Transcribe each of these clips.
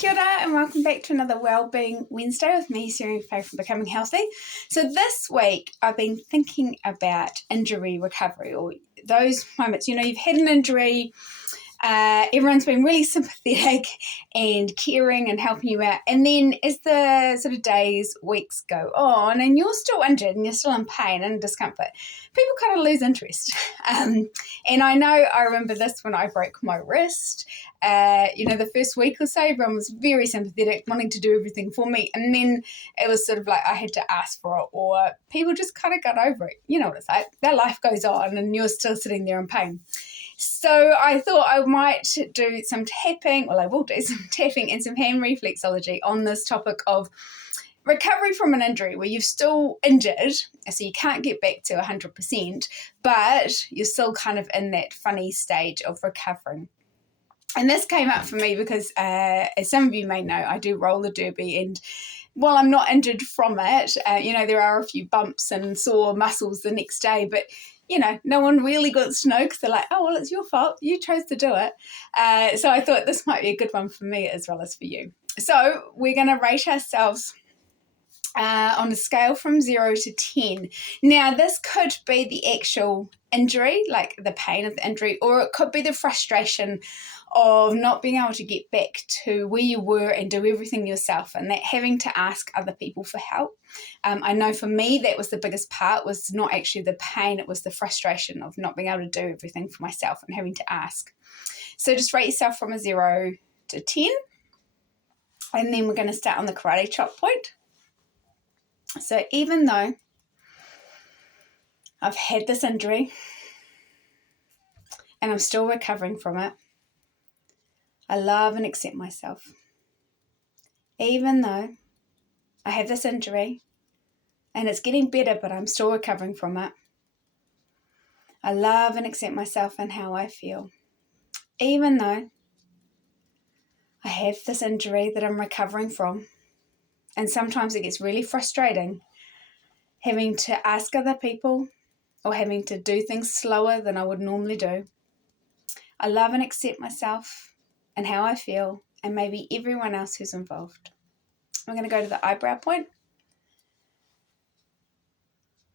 Kia ora and welcome back to another Wellbeing Wednesday with me, Sarah Faye from Becoming Healthy. So this week I've been thinking about injury recovery, or those moments, you've had an injury, everyone's been really sympathetic and caring and helping you out. And then as the sort of days, weeks go on and you're still injured and you're still in pain and discomfort, people kind of lose interest. And I remember this when I broke my wrist. The first week or so, everyone was very sympathetic, wanting to do everything for me. And then it was sort of like I had to ask for it, or people just kind of got over it. You know what it's like. Their life goes on and you're still sitting there in pain. So I thought I might do some tapping, I will do some tapping and some hand reflexology on this topic of recovery from an injury where you've still injured, so you can't get back to 100%, but you're still kind of in that funny stage of recovering. And this came up for me because, as some of you may know, I do roller derby, and while I'm not injured from it, there are a few bumps and sore muscles the next day, but no one really gets to know because they're like, oh, well, it's your fault. You chose to do it. So I thought this might be a good one for me as well as for you. So we're going to rate ourselves on a scale from 0 to 10. Now, this could be the actual injury, like the pain of the injury, or it could be the frustration of not being able to get back to where you were and do everything yourself, and that having to ask other people for help. I know for me that was the biggest part, was not actually the pain, it was the frustration of not being able to do everything for myself and having to ask. So just rate yourself from a 0 to 10, and then we're going to start on the karate chop point. So even though I've had this injury and I'm still recovering from it, I love and accept myself. Even though I have this injury and it's getting better, but I'm still recovering from it, I love and accept myself and how I feel. Even though I have this injury that I'm recovering from, and sometimes it gets really frustrating having to ask other people or having to do things slower than I would normally do, I love and accept myself and how I feel, and maybe everyone else who's involved. I'm going to go to the eyebrow point.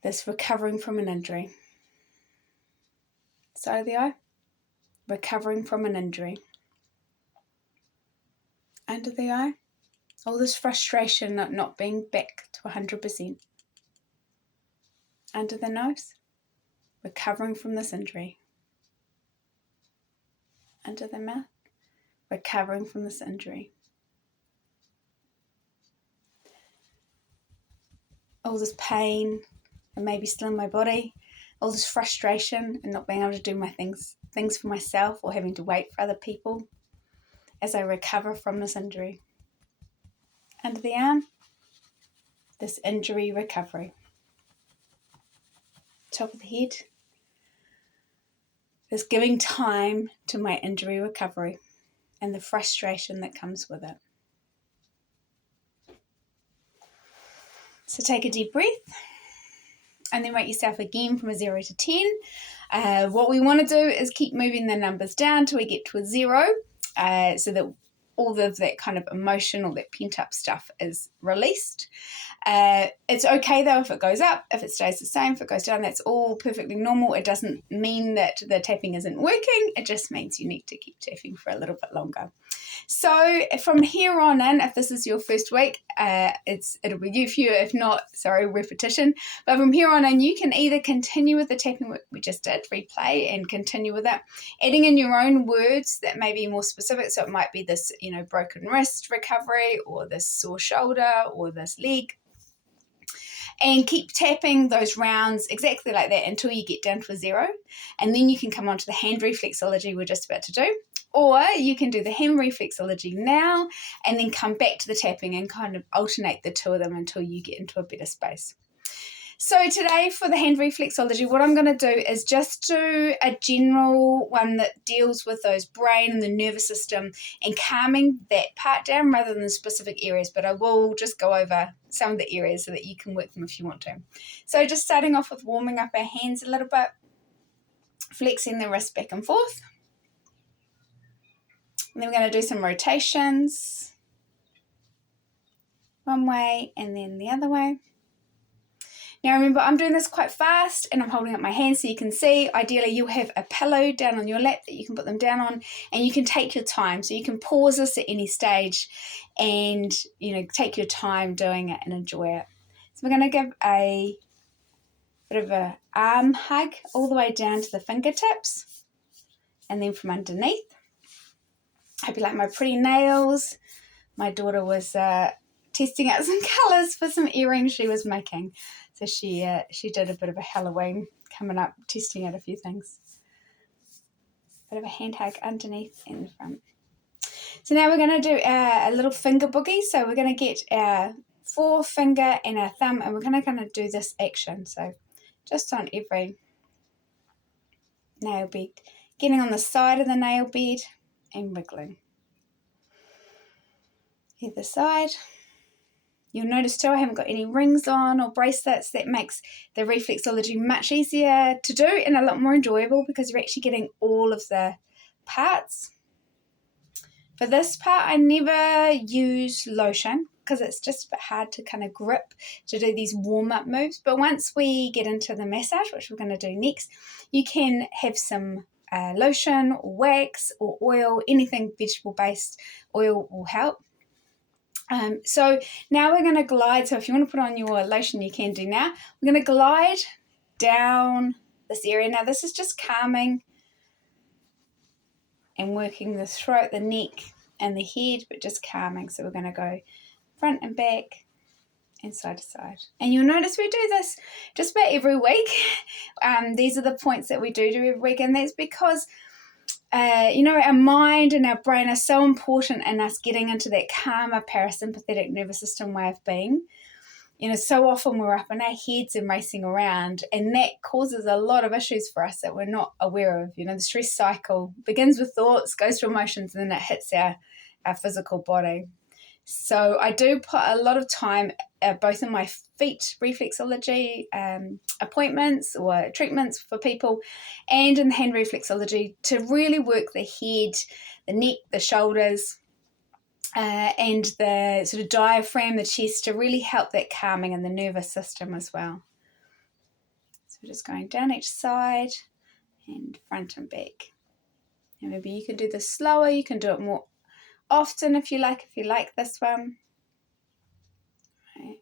This recovering from an injury. Side of the eye, recovering from an injury. Under the eye, all this frustration at not being back to 100%. Under the nose, recovering from this injury. Under the mouth, recovering from this injury. All this pain and maybe still in my body, all this frustration and not being able to do my things for myself, or having to wait for other people as I recover from this injury. Under the arm, this injury recovery. Top of the head, this giving time to my injury recovery and the frustration that comes with it. So take a deep breath and then rate yourself again from a 0 to 10. What we want to do is keep moving the numbers down till we get to a 0, so that all of that kind of emotion, all that pent-up stuff is released. It's okay though if it goes up, if it stays the same, if it goes down, that's all perfectly normal. It doesn't mean that the tapping isn't working, it just means you need to keep tapping for a little bit longer. So from here on in, if this is your first week, it'll be you for you, if not, repetition. But from here on in, you can either continue with the tapping we just did, replay and continue with that, adding in your own words that may be more specific. So it might be this, broken wrist recovery, or this sore shoulder, or this leg. And keep tapping those rounds exactly like that until you get down to a 0. And then you can come on to the hand reflexology we're just about to do. Or you can do the hand reflexology now and then come back to the tapping and kind of alternate the two of them until you get into a better space. So today for the hand reflexology, what I'm going to do is just do a general one that deals with those brain and the nervous system and calming that part down rather than the specific areas, but I will just go over some of the areas so that you can work them if you want to. So just starting off with warming up our hands a little bit, flexing the wrist back and forth. And then we're going to do some rotations. one way and then the other way. Now remember, I'm doing this quite fast and I'm holding up my hands so you can see. Ideally you'll have a pillow down on your lap that you can put them down on, and you can take your time. So you can pause this at any stage and, take your time doing it and enjoy it. So we're going to give a bit of an arm hug all the way down to the fingertips and then from underneath. I hope you like my pretty nails. My daughter was testing out some colours for some earrings she was making. So she did a bit of a Halloween coming up, testing out a few things. Bit of a hand hug underneath and the front. So now we're going to do a little finger boogie. So we're going to get our forefinger and our thumb, and we're going to do this action. So just on every nail bed, getting on the side of the nail bed and wiggling. Either side. You'll notice too I haven't got any rings on or bracelets. That makes the reflexology much easier to do and a lot more enjoyable because you're actually getting all of the parts. For this part, I never use lotion because it's just a bit hard to kind of grip to do these warm-up moves. But once we get into the massage, which we're going to do next, you can have some lotion or wax or oil, anything vegetable-based oil will help. So now we're going to glide. So if you want to put on your lotion, you can do now. We're going to glide down this area. Now this is just calming and working the throat, the neck and the head, but just calming. So we're going to go front and back and side to side. And you'll notice we do this just about every week. These are the points that we do every week, and that's because our mind and our brain are so important in us getting into that calmer parasympathetic nervous system way of being. So often we're up in our heads and racing around, and that causes a lot of issues for us that we're not aware of. The stress cycle begins with thoughts, goes to emotions, and then it hits our physical body. So I do put a lot of time both in my feet reflexology appointments or treatments for people and in hand reflexology to really work the head, the neck, the shoulders, and the sort of diaphragm, the chest, to really help that calming in the nervous system as well. So we're just going down each side and front and back. And maybe you can do this slower, you can do it more often if you like this one. Right.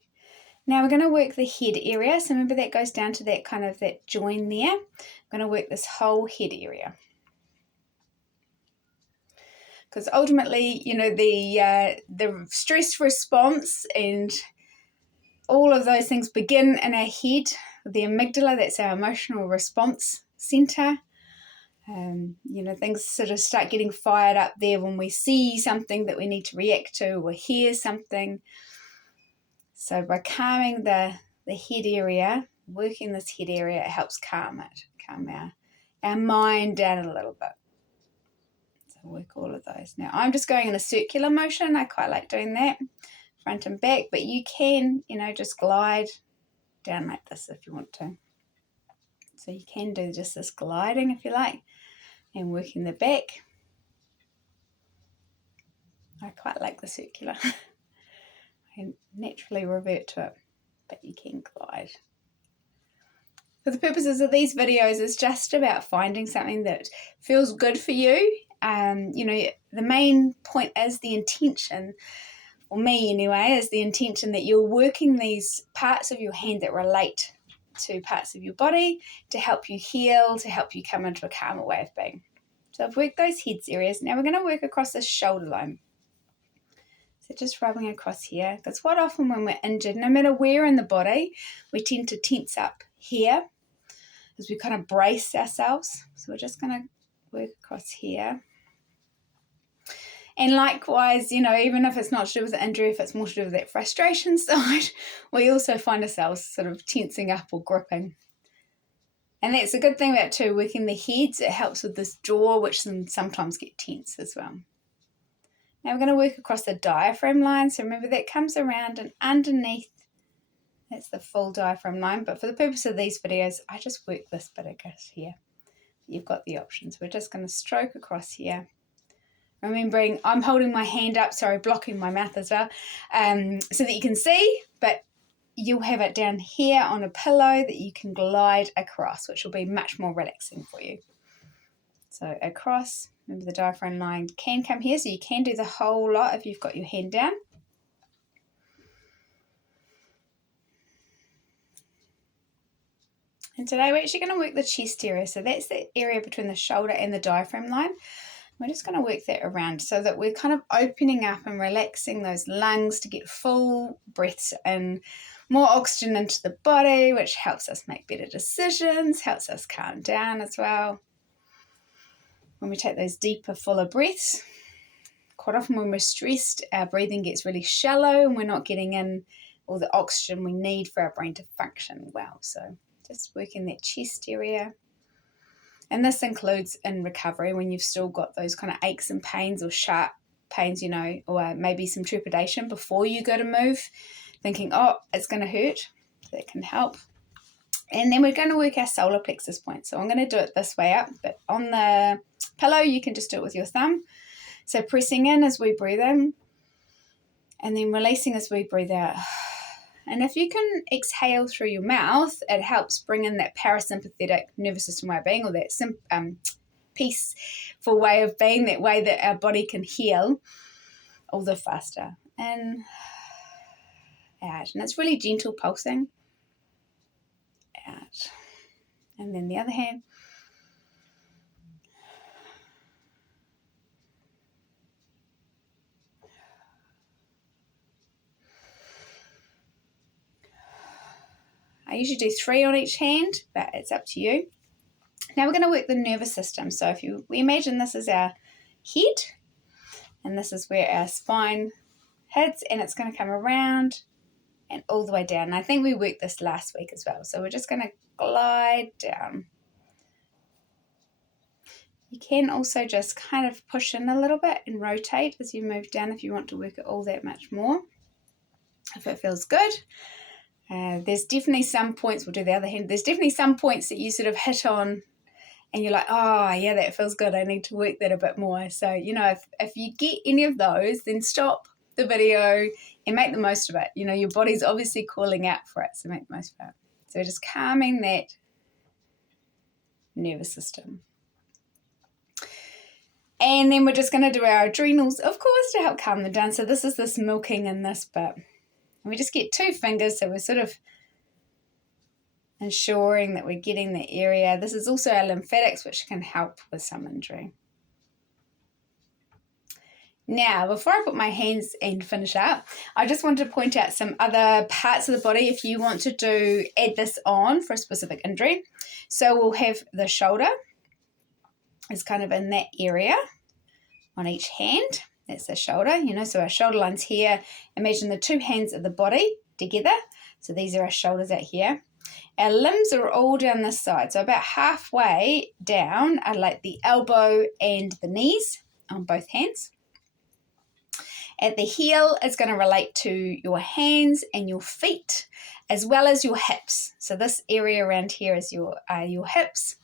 Now we're going to work the head area. So remember that goes down to that kind of that join there. I'm going to work this whole head area. Because ultimately, the stress response and all of those things begin in our head. The amygdala, that's our emotional response center. Things sort of start getting fired up there when we see something that we need to react to or hear something. So by calming the head area, working this head area, it helps calm our mind down a little bit. So work all of those. Now I'm just going in a circular motion. I quite like doing that, front and back, but you can, just glide down like this if you want to. So you can do just this gliding if you like, and working the back. I quite like the circular. I can naturally revert to it, but you can glide. For the purposes of these videos, it's just about finding something that feels good for you. The main point is the intention, or me anyway, is the intention that you're working these parts of your hand that relate to parts of your body to help you heal, to help you come into a calmer way of being. So I've worked those head areas. Now we're going to work across this shoulder line. So just rubbing across here, because quite often when we're injured, no matter where in the body, we tend to tense up here as we kind of brace ourselves. So we're just going to work across here. And likewise, even if it's not to do with the injury, if it's more to do with that frustration side, we also find ourselves sort of tensing up or gripping. And that's a good thing about too, working the heads. It helps with this jaw, which can sometimes get tense as well. Now we're going to work across the diaphragm line. So remember that comes around and underneath, that's the full diaphragm line. But for the purpose of these videos, I just work this bit across here. You've got the options. We're just going to stroke across here, Remembering I'm holding my hand up, blocking my mouth as well, so that you can see, but you'll have it down here on a pillow that you can glide across, which will be much more relaxing for you. So across, remember the diaphragm line can come here, so you can do the whole lot if you've got your hand down. And today we're actually going to work the chest area. So that's the area between the shoulder and the diaphragm line. We're just going to work that around so that we're kind of opening up and relaxing those lungs to get full breaths and more oxygen into the body, which helps us make better decisions, helps us calm down as well. When we take those deeper, fuller breaths, quite often when we're stressed, our breathing gets really shallow and we're not getting in all the oxygen we need for our brain to function well. So just working that chest area. And this includes in recovery when you've still got those kind of aches and pains or sharp pains, you know, or maybe some trepidation before you go to move, thinking, oh, it's going to hurt. That can help. And then we're going to work our solar plexus point. So I'm going to do it this way up, but on the pillow, you can just do it with your thumb. So pressing in as we breathe in, and then releasing as we breathe out. And if you can exhale through your mouth, it helps bring in that parasympathetic nervous system way of being, or that peaceful way of being, that way that our body can heal all the faster. In, out. And it's really gentle pulsing. Out. And then the other hand. I usually do 3 on each hand, but it's up to you. Now we're going to work the nervous system. So if we imagine this is our head, and this is where our spine hits, and it's going to come around and all the way down. And I think we worked this last week as well. So we're just going to glide down. You can also just kind of push in a little bit and rotate as you move down if you want to work it all that much more, if it feels good. There's definitely some points, we'll do the other hand, there's definitely some points that you sort of hit on and you're like, oh yeah, that feels good, I need to work that a bit more. So, you know, if you get any of those, then stop the video and make the most of it. You know, your body's obviously calling out for it, so make the most of it. So just calming that nervous system. And then we're just going to do our adrenals, of course, to help calm them down. So this is this milking in this bit. And we just get 2 fingers, so we're sort of ensuring that we're getting the area. This is also our lymphatics, which can help with some injury. Now, before I put my hands and finish up, I just want to point out some other parts of the body if you want to add this on for a specific injury. So we'll have the shoulder. It's kind of in that area on each hand. That's the shoulder, you know, so our shoulder line's here. Imagine the 2 hands of the body together. So these are our shoulders out here. Our limbs are all down this side. So about halfway down are like the elbow and the knees on both hands. At the heel, it's going to relate to your hands and your feet, as well as your hips. So this area around here is your hips.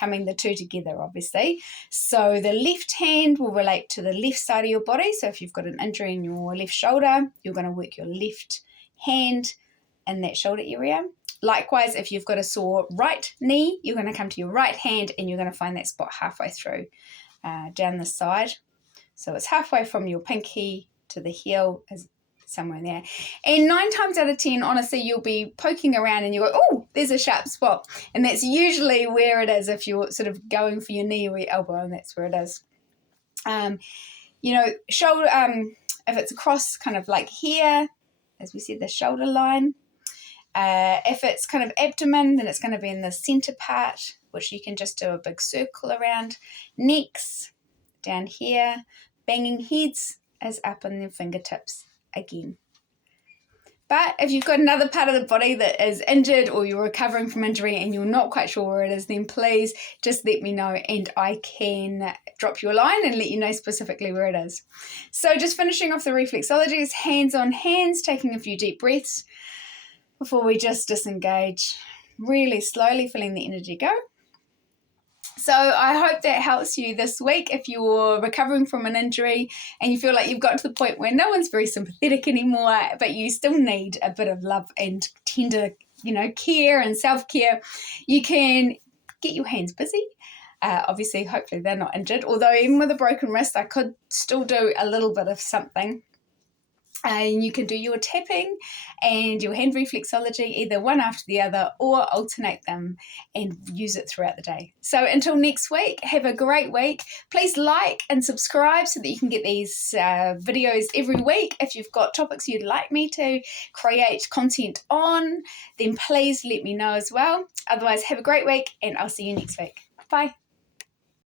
Coming the 2 together, obviously. So the left hand will relate to the left side of your body. So if you've got an injury in your left shoulder, you're going to work your left hand in that shoulder area. Likewise, if you've got a sore right knee, you're going to come to your right hand and you're going to find that spot halfway through down the side. So it's halfway from your pinky to the heel, is somewhere in there. And 9 times out of 10, honestly, you'll be poking around and you go, oh, there's a sharp spot. And that's usually where it is if you're sort of going for your knee or your elbow, and that's where it is. You know, shoulder, if it's across kind of like here, as we said, the shoulder line. If it's kind of abdomen, then it's going to be in the center part, which you can just do a big circle around. Necks, down here. Banging heads is up in the fingertips again. But if you've got another part of the body that is injured or you're recovering from injury and you're not quite sure where it is, then please just let me know and I can drop you a line and let you know specifically where it is. So just finishing off the reflexology is hands on hands, taking a few deep breaths before we just disengage, really slowly feeling the energy go. So I hope that helps you this week if you're recovering from an injury and you feel like you've got to the point where no one's very sympathetic anymore, but you still need a bit of love and tender, care and self-care. You can get your hands busy. Obviously, hopefully they're not injured, although even with a broken wrist, I could still do a little bit of something. And you can do your tapping and your hand reflexology, either one after the other, or alternate them and use it throughout the day. So until next week, have a great week. Please like and subscribe so that you can get these videos every week. If you've got topics you'd like me to create content on, then please let me know as well. Otherwise, have a great week and I'll see you next week. Bye.